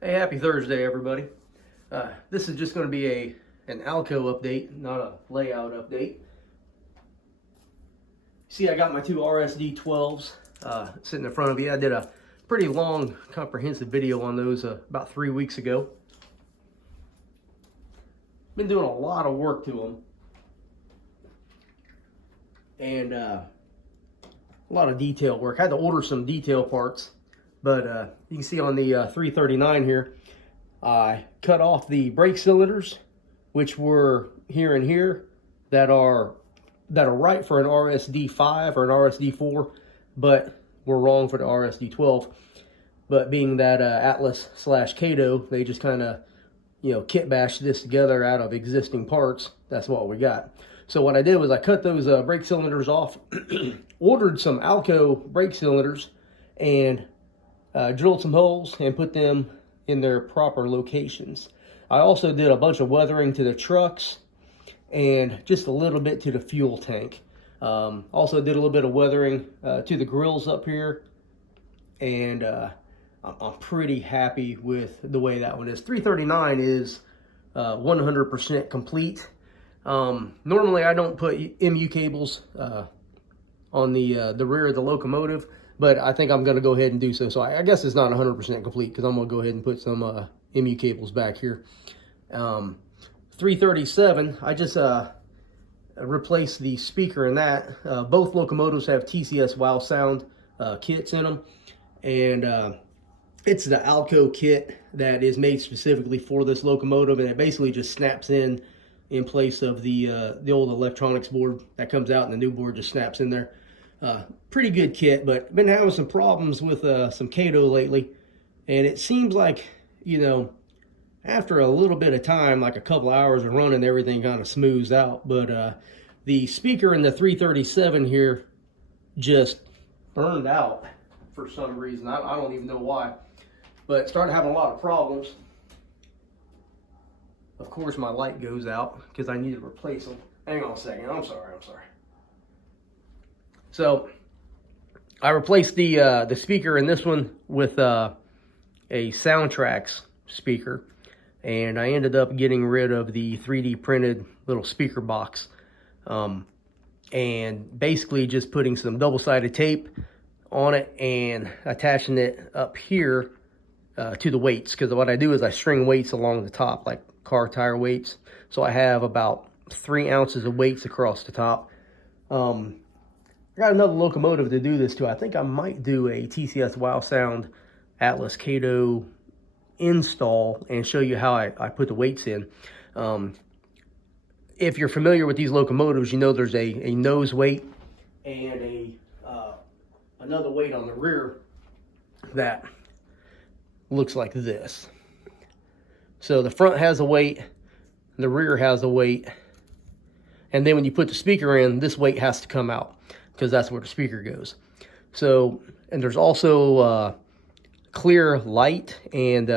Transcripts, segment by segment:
Hey, happy Thursday, everybody. This is just going to be an ALCo update, not a layout update. See, I got my two RSD12s sitting in front of you. I did a pretty long, comprehensive video on those about 3 weeks ago. Been doing a lot of work to them. And a lot of detail work. I had to order some detail parts. But you can see on the 339 here, I cut off the brake cylinders, which were here and here, that are right for an RSD5 or an RSD4, but were wrong for the RSD12. But being that ALCos/Cato, they just kind of, kit bashed this together out of existing parts. That's what we got. So what I did was I cut those brake cylinders off, ordered some ALCo brake cylinders, and drilled some holes and put them in their proper locations. I also did a bunch of weathering to the trucks and just a little bit to the fuel tank. Also did a little bit of weathering to the grills up here, and I'm pretty happy with the way that one is. 339 is 100% complete. Normally I don't put MU cables on the rear of the locomotive, but I think I'm going to go ahead and do so. So I guess it's not 100% complete because I'm going to go ahead and put some MU cables back here. 337, I just replaced the speaker in that. Both locomotives have TCS Wild Sound kits in them. And it's the ALCo kit that is made specifically for this locomotive. And it basically just snaps in place of the old electronics board that comes out, and the new board just snaps in there. Pretty good kit, but been having some problems with some Cato lately, and it seems like, after a little bit of time, like a couple hours of running, everything kind of smooths out. But the speaker in the 337 here just burned out for some reason. I don't even know why, but started having a lot of problems. Of course, my light goes out because I need to replace them. Hang on a second. I'm sorry. So I replaced the speaker in this one with a Soundtrax speaker, and I ended up getting rid of the 3D printed little speaker box, and basically just putting some double-sided tape on it and attaching it up here to the weights, because what I do is I string weights along the top, like car tire weights. So I have about 3 ounces of weights across the top. I got another locomotive to do this to. I think I might do a TCS Wild Sound ALCos install and show you how I put the weights in. If you're familiar with these locomotives, you know there's a nose weight and another weight on the rear that looks like this. So the front has a weight, the rear has a weight, and then when you put the speaker in, this weight has to come out, because that's where the speaker goes. So, and there's also clear light and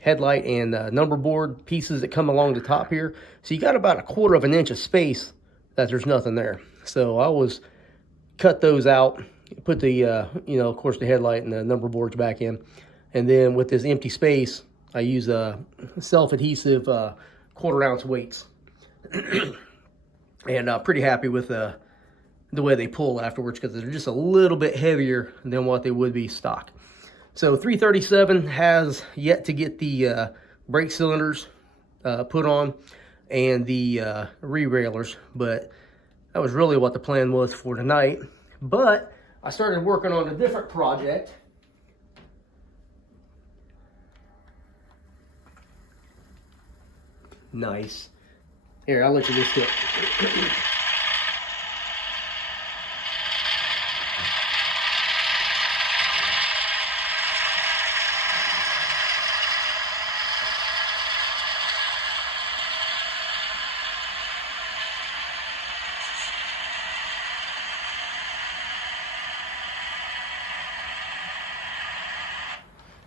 headlight and number board pieces that come along the top here. So you got about 1/4 of an inch of space that there's nothing there. So I was cut those out, put the, of course, the headlight and the number boards back in. And then with this empty space, I use self-adhesive 1/4 ounce weights. And pretty happy with the way they pull afterwards, because they're just a little bit heavier than what they would be stock. So 337 has yet to get the brake cylinders put on and the re-railers, but that was really what the plan was for tonight. But I started working on a different project. Nice. Here, I'll let you just get.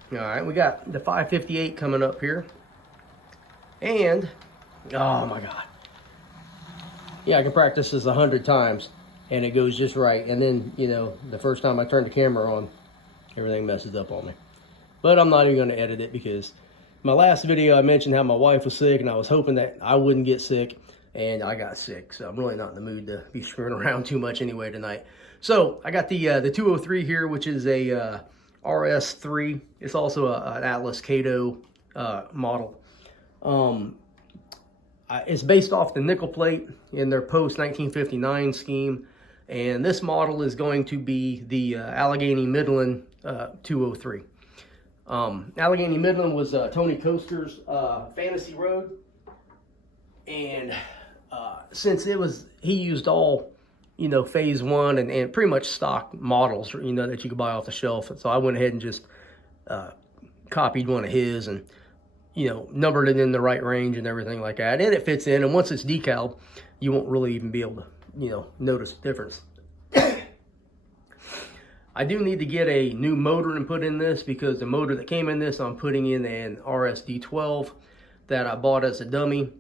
All right, we got the 558 coming up here. And, oh my God. Yeah, I can practice this 100 times and it goes just right. And then, the first time I turn the camera on, everything messes up on me. But I'm not even going to edit it because my last video I mentioned how my wife was sick and I was hoping that I wouldn't get sick, and I got sick. So I'm really not in the mood to be screwing around too much anyway tonight. So I got the 203 here, which is a RS3. It's also an ALCo model. It's based off the nickel plate in their post 1959 scheme, and this model is going to be the Allegheny Midland 203. Allegheny Midland was Tony Coaster's Fantasy Road, and since he used all, you know, phase one and pretty much stock models, you know, that you could buy off the shelf. And so I went ahead and just copied one of his and, you know, numbered it in the right range and everything like that. And it fits in. And once it's decaled, you won't really even be able to, you know, notice the difference. I do need to get a new motor and put in this, because the motor that came in this, I'm putting in an RSD12 that I bought as a dummy.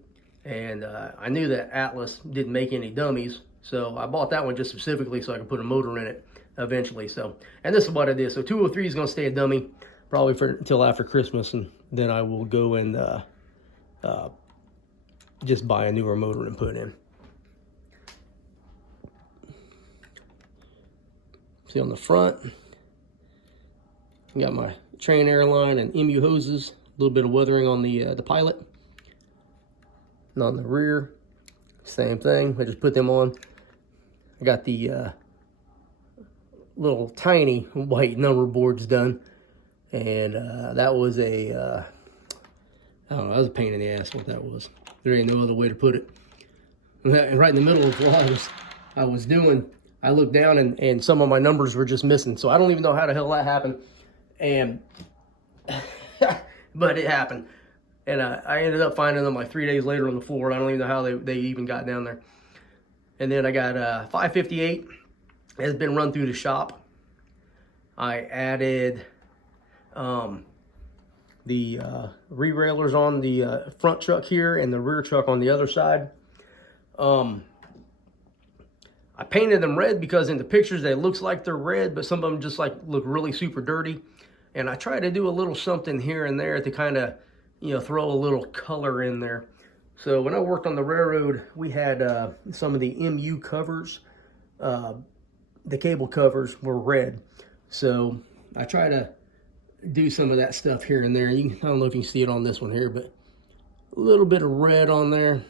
And I knew that Atlas didn't make any dummies, so I bought that one just specifically so I could put a motor in it eventually. So, and this is what it is. So 203 is going to stay a dummy probably until after Christmas, and then I will go and just buy a newer motor and put in. See on the front, I got my Train Airline and MU hoses, a little bit of weathering on the Pilot. And on the rear, same thing. I just put them on. I got the little tiny white number boards done, and that was I don't know, that was a pain in the ass what that was. There ain't no other way to put it. And right in the middle of what I was doing, I looked down and some of my numbers were just missing. So I don't even know how the hell that happened. And but it happened. And I ended up finding them like 3 days later on the floor. I don't even know how they even got down there. And then I got 558. Has been run through the shop. I added the re-railers on the front truck here and the rear truck on the other side. I painted them red because in the pictures they looks like they're red, but some of them just like look really super dirty. And I try to do a little something here and there to kind of, you know, throw a little color in there. So when I worked on the railroad, we had some of the MU covers. The cable covers were red. So I try to do some of that stuff here and there. I don't know if you can see it on this one here, but a little bit of red on there.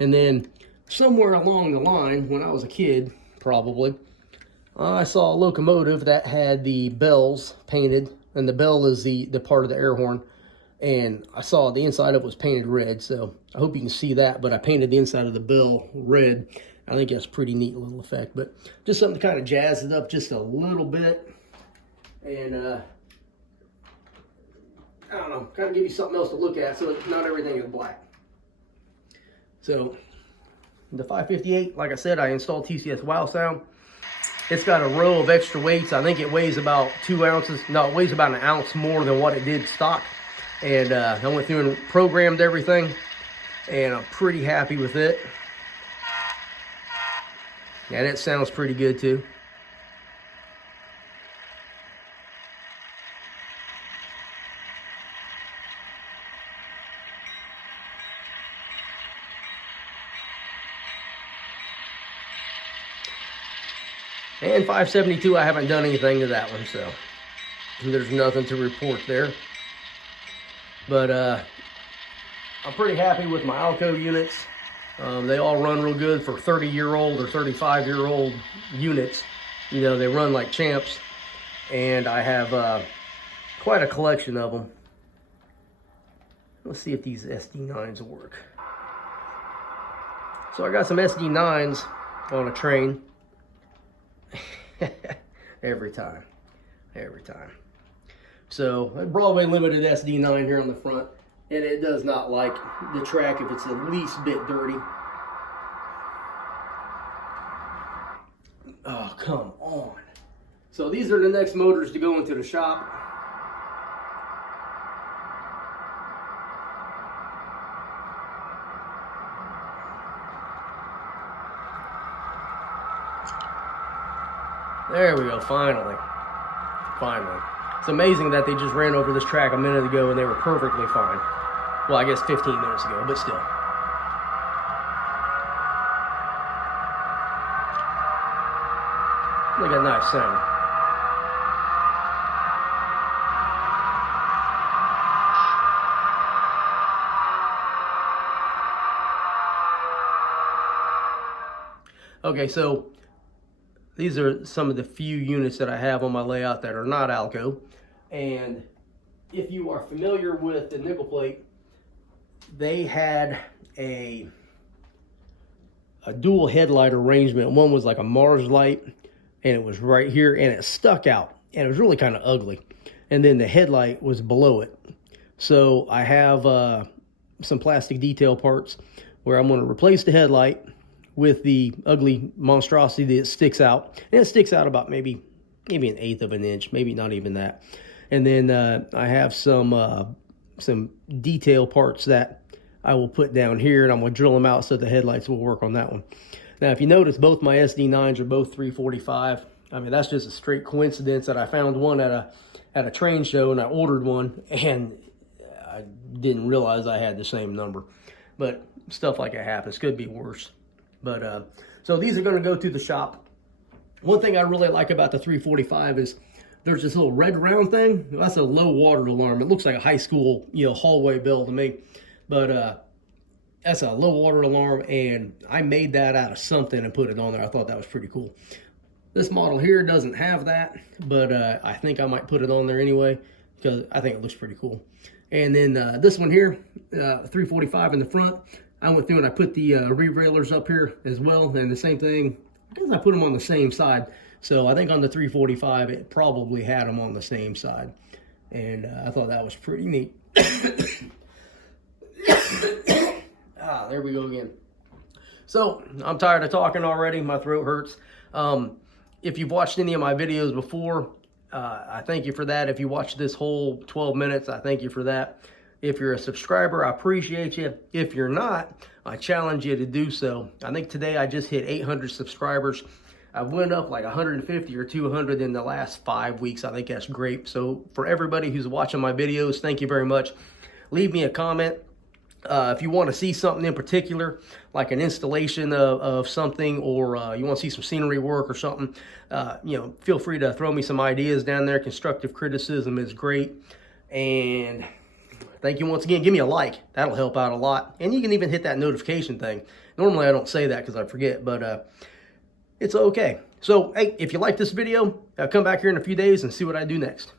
And then somewhere along the line, when I was a kid, probably, I saw a locomotive that had the bells painted, and the bell is the part of the air horn. And I saw the inside of it was painted red, so I hope you can see that, but I painted the inside of the bell red. I think that's a pretty neat little effect, but just something to kind of jazz it up just a little bit. And I don't know, kind of give you something else to look at so not everything is black. So the 558, like I said, I installed TCS Wild Sound. It's got a row of extra weights. I think it weighs about 2 ounces. No, it weighs about an ounce more than what it did stock. And I went through and programmed everything, and I'm pretty happy with it. And it sounds pretty good too. And 572, I haven't done anything to that one, so there's nothing to report there. But I'm pretty happy with my ALCo units. They all run real good for 30-year-old or 35-year-old units. You know, they run like champs. And I have quite a collection of them. Let's see if these SD9s work. So I got some SD9s on a train. Every time. So a Broadway Limited SD9 here on the front, and it does not like the track if it's the least bit dirty. Oh, come on. So these are the next motors to go into the shop. There we go, finally. It's amazing that they just ran over this track a minute ago and they were perfectly fine. Well, I guess 15 minutes ago, but still. Look at that nice sound. Okay, so these are some of the few units that I have on my layout that are not ALCo. And if you are familiar with the nickel plate, they had a dual headlight arrangement. One was like a Mars light, and it was right here, and it stuck out, and it was really kind of ugly. And then the headlight was below it. So I have some plastic detail parts where I'm going to replace the headlight with the ugly monstrosity that sticks out. And it sticks out about maybe 1/8 of an inch, maybe not even that. And then I have some detail parts that I will put down here, and I'm going to drill them out so the headlights will work on that one. Now, if you notice, both my SD9s are both 345. I mean, that's just a straight coincidence that I found one at a train show, and I ordered one, and I didn't realize I had the same number. But stuff like that happens. Could be worse. But so these are going to go to the shop. One thing I really like about the 345 is there's this little red round thing. That's a low water alarm. It looks like a high school, hallway bell to me. But that's a low water alarm, and I made that out of something and put it on there. I thought that was pretty cool. This model here doesn't have that, but I think I might put it on there anyway because I think it looks pretty cool. And then this one here, 345 in the front. I went through and I put the re-railers up here as well, and the same thing, I guess I put them on the same side. So I think on the 345, it probably had them on the same side. And I thought that was pretty neat. There we go again. So I'm tired of talking already. My throat hurts. If you've watched any of my videos before, I thank you for that. If you watched this whole 12 minutes, I thank you for that. If you're a subscriber, I appreciate you. If you're not, I challenge you to do so. I think today I just hit 800 subscribers. I went up like 150 or 200 in the last 5 weeks. I think that's great. So for everybody who's watching my videos, thank you very much. Leave me a comment. If you want to see something in particular, like an installation of something, or you want to see some scenery work or something, feel free to throw me some ideas down there. Constructive criticism is great. And thank you once again. Give me a like. That'll help out a lot. And you can even hit that notification thing. Normally I don't say that because I forget, but it's okay. So, hey, if you like this video, come back here in a few days and see what I do next.